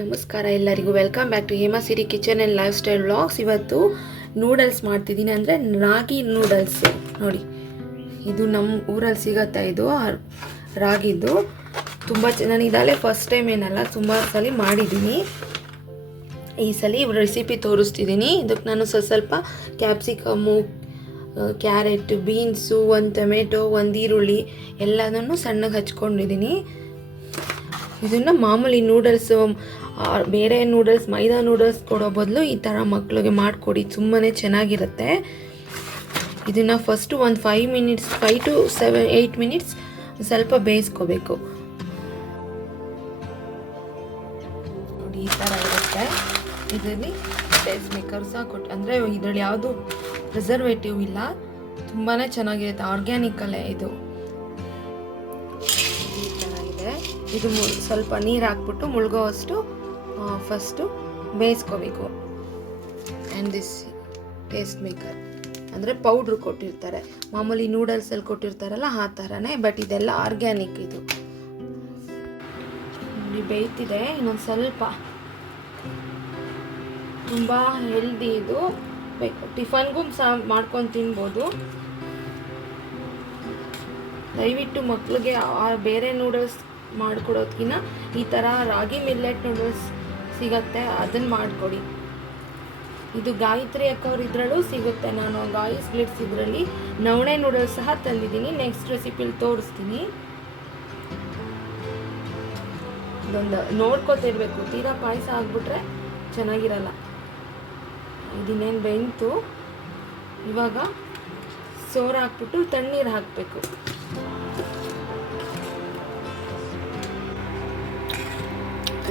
ನಮಸ್ಕಾರ ಎಲ್ಲರಿಗೂ welcome back to Hema Siri kitchen and lifestyle vlogs. ಇವತ್ತು ನೂಡಲ್ಸ್ ಮಾಡ್ತಿದ್ದೀನಿ, ಅಂದರೆ ರಾಗಿ ನೂಡಲ್ಸ್. ನೋಡಿ, ಇದು ನಮ್ಮ ಊರಲ್ಲಿ ಸಿಗತ್ತೆ. ಇದು ರಾಗಿದ್ದು ತುಂಬ ನಾನು ಇದಲ್ಲೇ ಫಸ್ಟ್ ಟೈಮ್ ಏನಲ್ಲ, ತುಂಬ ಸಲ ಮಾಡಿದ್ದೀನಿ. ಈ ಸಲ ರೆಸಿಪಿ ತೋರಿಸ್ತಿದ್ದೀನಿ. ಇದಕ್ಕೆ ನಾನು ಸ್ವಲ್ಪ ಕ್ಯಾಪ್ಸಿಕಮ್ಮು, ಕ್ಯಾರೆಟ್, ಬೀನ್ಸು, ಒಂದು ಟೊಮೆಟೊ, ಒಂದು ಈರುಳ್ಳಿ ಎಲ್ಲದನ್ನು ಸಣ್ಣಗೆ ಹಚ್ಕೊಂಡಿದ್ದೀನಿ. ಇದನ್ನು ಮಾಮೂಲಿ ನೂಡಲ್ಸು, ಬೇರೆ ನೂಡಲ್ಸ್, ಮೈದಾ ನೂಡಲ್ಸ್ ಕೊಡೋ ಬದಲು ಈ ಥರ ಮಕ್ಕಳಿಗೆ ಮಾಡಿಕೊಡಿ, ತುಂಬಾ ಚೆನ್ನಾಗಿರುತ್ತೆ. ಇದನ್ನು ಫಸ್ಟು ಒಂದು 5 to 8 ಮಿನಿಟ್ಸ್ ಸ್ವಲ್ಪ ಬೇಯಿಸ್ಕೋಬೇಕು. ನೋಡಿ, ಈ ಥರ ಇರುತ್ತೆ. ಇದರಲ್ಲಿ ಟೇಸ್ಟ್ ಮೇಕರ್ ಸಹ ಅಂದರೆ ಇದರಲ್ಲಿ ಯಾವುದು ಪ್ರಿಸರ್ವೇಟಿವ್ ಇಲ್ಲ, ತುಂಬಾ ಚೆನ್ನಾಗಿರುತ್ತೆ. ಆರ್ಗ್ಯಾನಿಕಲ್ಲೇ ಇದು. ಈ ಥರ ಇದೆ. ಇದು ಸ್ವಲ್ಪ ನೀರು ಹಾಕ್ಬಿಟ್ಟು ಮುಳುಗೋವಷ್ಟು ಫಸ್ಟು ಬೇಯಿಸ್ಕೋಬೇಕು. ಆ್ಯಂಡ್ ದಿಸ್ ಟೇಸ್ಟ್ ಮೇಕರ್ ಅಂದರೆ ಪೌಡ್ರು ಕೊಟ್ಟಿರ್ತಾರೆ, ಮಾಮೂಲಿ ನೂಡಲ್ಸಲ್ಲಿ ಕೊಟ್ಟಿರ್ತಾರಲ್ಲ ಆ ಥರನೇ, ಬಟ್ ಇದೆಲ್ಲ ಆರ್ಗ್ಯಾನಿಕ್. ಇದು ನೋಡಿ ಬೇಯ್ತಿದೆ. ಇನ್ನೊಂದು ಸ್ವಲ್ಪ, ತುಂಬ ಹೆಲ್ದಿ ಇದು. ಟಿಫನ್ಗೂ ಸಹ ಮಾಡ್ಕೊಂಡು ತಿನ್ಬೋದು. ದಯವಿಟ್ಟು ಮಕ್ಕಳಿಗೆ ಬೇರೆ ನೂಡಲ್ಸ್ ಮಾಡಿಕೊಡೋದಕ್ಕಿಂತ ಈ ಥರ ರಾಗಿ ಮಿಲ್ಲೆಟ್ ನೂಡಲ್ಸ್ ಸಿಗತ್ತೆ, ಅದನ್ನು ಮಾಡಿಕೊಡಿ. ಇದು ಗಾಯತ್ರಿ ಅಕ್ಕವ್ರು ಇದರಲ್ಲೂ ಸಿಗುತ್ತೆ. ನಾನು ಗಾಯಿಸ್ ಗ್ಲಿಟ್ಸ್ ಇದರಲ್ಲಿ ನವಣೆ ನೂಡಲ್ಸ್ ಸಹ ತಂದಿದ್ದೀನಿ. ನೆಕ್ಸ್ಟ್ ರೆಸಿಪಿಲಿ ತೋರಿಸ್ತೀನಿ. ಇದೊಂದು ನೋಡ್ಕೊತಿರ್ಬೇಕು, ತೀರಾ ಪಾಯಸ ಆಗಿಬಿಟ್ರೆ ಚೆನ್ನಾಗಿರಲ್ಲ. ಇದನ್ನೇನು ಬೆಂತು, ಇವಾಗ ಸೋರು ಹಾಕ್ಬಿಟ್ಟು ತಣ್ಣೀರು ಹಾಕಬೇಕು.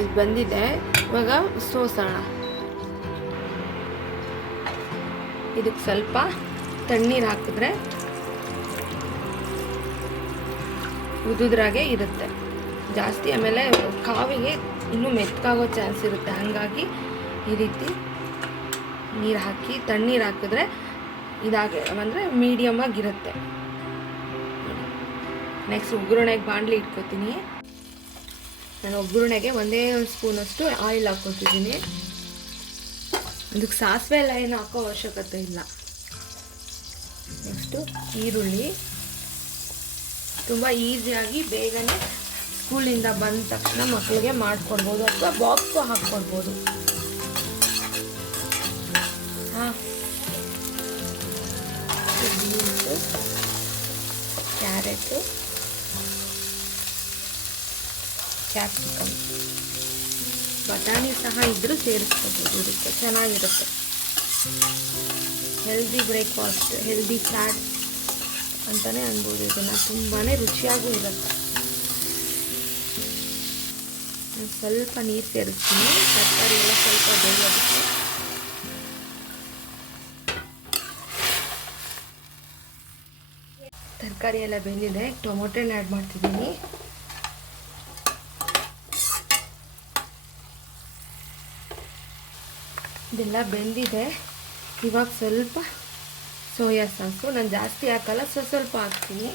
ಇದು ಬಂದಿದೆ, ಇವಾಗ ಸೋಸೋಣ. ಇದಕ್ಕೆ ಸ್ವಲ್ಪ ತಣ್ಣೀರು ಹಾಕಿದ್ರೆ ಉದುದ್ರಾಗೆ ಇರುತ್ತೆ ಜಾಸ್ತಿ. ಆಮೇಲೆ ಕಾವಿಗೆ ಇನ್ನೂ ಮೆತ್ತಗಾಗೋ ಚಾನ್ಸ್ ಇರುತ್ತೆ. ಹಾಗಾಗಿ ಈ ರೀತಿ ನೀರು ಹಾಕಿ ತಣ್ಣೀರು ಹಾಕಿದ್ರೆ ಅಂದರೆ ಮೀಡಿಯಮ್ ಆಗಿರುತ್ತೆ. ನೆಕ್ಸ್ಟ್ ಒಗ್ಗರಣೆಗೆ ಬಾಣಲಿ ಇಟ್ಕೊತೀನಿ. ನಾನು ಒಗ್ಗರಣೆಗೆ ಒಂದೇ ಒಂದು ಸ್ಪೂನಷ್ಟು ಆಯಿಲ್ ಹಾಕ್ಕೊತಿದ್ದೀನಿ. ಅದಕ್ಕೆ ಸಾಸಿವೆ ಎಲ್ಲ ಏನು ಹಾಕೋ ಅವಶ್ಯಕತೆ ಇಲ್ಲ. ನೆಕ್ಸ್ಟು ಈರುಳ್ಳಿ. ತುಂಬ ಈಸಿಯಾಗಿ ಬೇಗನೆ ಸ್ಕೂಲಿಂದ ಬಂದ ತಕ್ಷಣ ಮಕ್ಕಳಿಗೆ ಮಾಡಿಕೊಡ್ಬೋದು, ಅಥವಾ ಬಾಕ್ಸ್ಗೂ ಹಾಕ್ಕೊಡ್ಬೋದು. ಬೀನ್ಸು, ಕ್ಯಾರೆಟು, ಕ್ಯಾಪ್ಸಿಕಮ್, ಬಟಾಣಿ ಸಹ ಇದ್ರೂ ಸೇರಿಸ್ಕೋಬೋದು. ಇದಕ್ಕೆ ಚೆನ್ನಾಗಿರುತ್ತೆ. ಹೆಲ್ದಿ ಬ್ರೇಕ್ಫಾಸ್ಟ್, ಹೆಲ್ದಿ ಫ್ಯಾಟ್ ಅಂತಲೇ ಅನ್ಬೋದು. ಇದನ್ನು ತುಂಬಾ ರುಚಿಯಾಗೂ ಇರುತ್ತೆ. ನಾನು ಸ್ವಲ್ಪ ನೀರು ಸೇರಿಸ್ತೀನಿ, ತರಕಾರಿ ಎಲ್ಲ ಸ್ವಲ್ಪ ಬೇಯೋದಕ್ಕೆ. ತರಕಾರಿ ಎಲ್ಲ ಬೆಂದಿದೆ, ಟೊಮೊಟೊನ ಆ್ಯಡ್ ಮಾಡ್ತಿದ್ದೀನಿ. ಇದೆಲ್ಲ ಬೆಂದಿದೆ. ಇವಾಗ ಸ್ವಲ್ಪ ಸೋಯಾ ಸಾಸು, ನಾನು ಜಾಸ್ತಿ ಹಾಕಲ್ಲ, ಸ್ವಲ್ಪ ಹಾಕ್ತೀನಿ.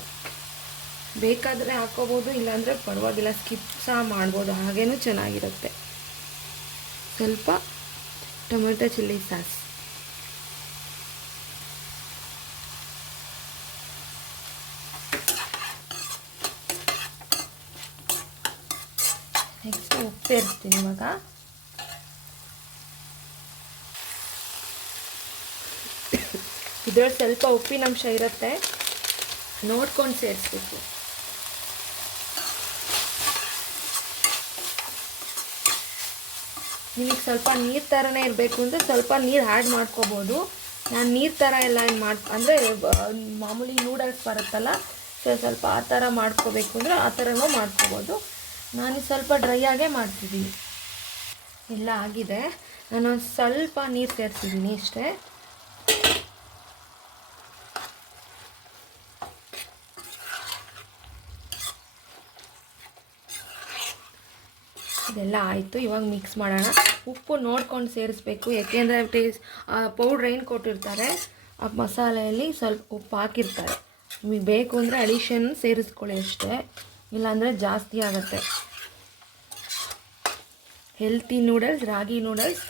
ಬೇಕಾದರೆ ಹಾಕೋಬೋದು, ಇಲ್ಲಾಂದರೆ ಪರವಾಗಿಲ್ಲ, ಸ್ಕಿಪ್ ಸಹ ಮಾಡ್ಬೋದು, ಹಾಗೇನೂ ಚೆನ್ನಾಗಿರುತ್ತೆ. ಸ್ವಲ್ಪ ಟೊಮೆಟೊ ಚಿಲ್ಲಿ ಸಾಸ್, ನೆಕ್ಸ್ಟ್ ಉಪ್ಪು ಸೇರಿಸ್ತೀನಿ. ಇವಾಗ ಇದರಲ್ಲಿ ಸ್ವಲ್ಪ ಉಪ್ಪಿನಂಶ ಇರುತ್ತೆ, ನೋಡ್ಕೊಂಡು ಸೇರಿಸ್ಬೇಕು. ನಿಮಗೆ ಸ್ವಲ್ಪ ನೀರು ಥರನೇ ಇರಬೇಕು ಅಂದರೆ ಸ್ವಲ್ಪ ನೀರು ಆ್ಯಡ್ ಮಾಡ್ಕೋಬೋದು. ನಾನು ನೀರು ಥರ ಎಲ್ಲ ಏನು ಅಂದರೆ ಮಾಮೂಲಿ ನೂಡಲ್ಸ್ ಬರುತ್ತಲ್ಲ, ಸ್ವಲ್ಪ ಆ ಥರ ಮಾಡ್ಕೋಬೇಕು ಅಂದರೆ ಆ ಥರನೂ ಮಾಡ್ಕೋಬೋದು. ನಾನು ಸ್ವಲ್ಪ ಡ್ರೈ ಆಗೇ ಮಾಡ್ತಿದ್ದೀನಿ. ಎಲ್ಲ ಆಗಿದೆ. ನಾನು ಸ್ವಲ್ಪ ನೀರು ಸೇರಿಸಿದ್ದೀನಿ ಇಷ್ಟೇ. ಇದೆಲ್ಲ ಆಯಿತು. ಇವಾಗ ಮಿಕ್ಸ್ ಮಾಡೋಣ. ಉಪ್ಪು ನೋಡ್ಕೊಂಡು ಸೇರಿಸ್ಬೇಕು, ಏಕೆಂದರೆ ಪೌಡ್ರ್ ಏನು ಕೊಟ್ಟಿರ್ತಾರೆ, ಆ ಮಸಾಲೆಯಲ್ಲಿ ಸ್ವಲ್ಪ ಉಪ್ಪು ಹಾಕಿರ್ತಾರೆ. ನಿಮಗೆ ಬೇಕು ಅಂದರೆ ಅಡಿಷನ್ ಸೇರಿಸ್ಕೊಳ್ಳಿ ಅಷ್ಟೇ, ಇಲ್ಲಾಂದರೆ ಜಾಸ್ತಿ ಆಗುತ್ತೆ. ಹೆಲ್ತಿ ನೂಡಲ್ಸ್, ರಾಗಿ ನೂಡಲ್ಸ್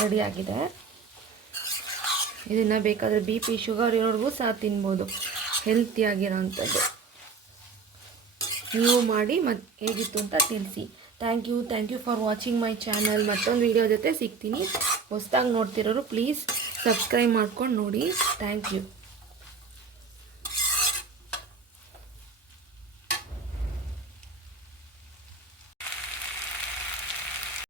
ರೆಡಿಯಾಗಿದೆ. ಇದನ್ನು ಬೇಕಾದರೆ ಬಿ ಪಿ ಶುಗರ್ ಇರೋರಿಗೂ ಸಹ ತಿನ್ಬೋದು, ಹೆಲ್ತಿಯಾಗಿರೋಂಥದ್ದು. ನೀವು ಮಾಡಿ ಮತ್ತು ಹೇಗಿತ್ತು ಅಂತ ತಿಳಿಸಿ. Thank you for watching my channel. ಮತ್ತೊಂದು ವಿಡಿಯೋ ಜೊತೆ ಸಿಗ್ತೀನಿ. ಹೊಸದಾಗಿ ನೋಡ್ತಿರೋರು ಪ್ಲೀಸ್ ಸಬ್ಸ್ಕ್ರೈಬ್ ಮಾಡ್ಕೊಂಡು ನೋಡಿ. Thank you.